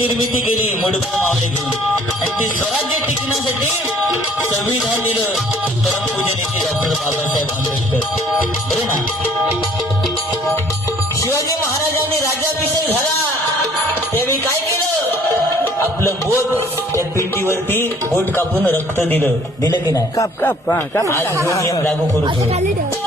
निर्मिती केली मोडकं मावळे घेऊन आणि ते स्वराज्य टिकण्यासाठी संविधान दिलं परमपूजनीचे डॉक्टर बाबासाहेब आंबेडकर. बरे ना. शिवाजी महाराजांनी राज्याभिषेक झाला त्यावेळी काय केलं, आपलं बोट त्या पिंडीवरती बोट कापून रक्त दिलं की नाही. काप आज नियम लागू करू शकतो.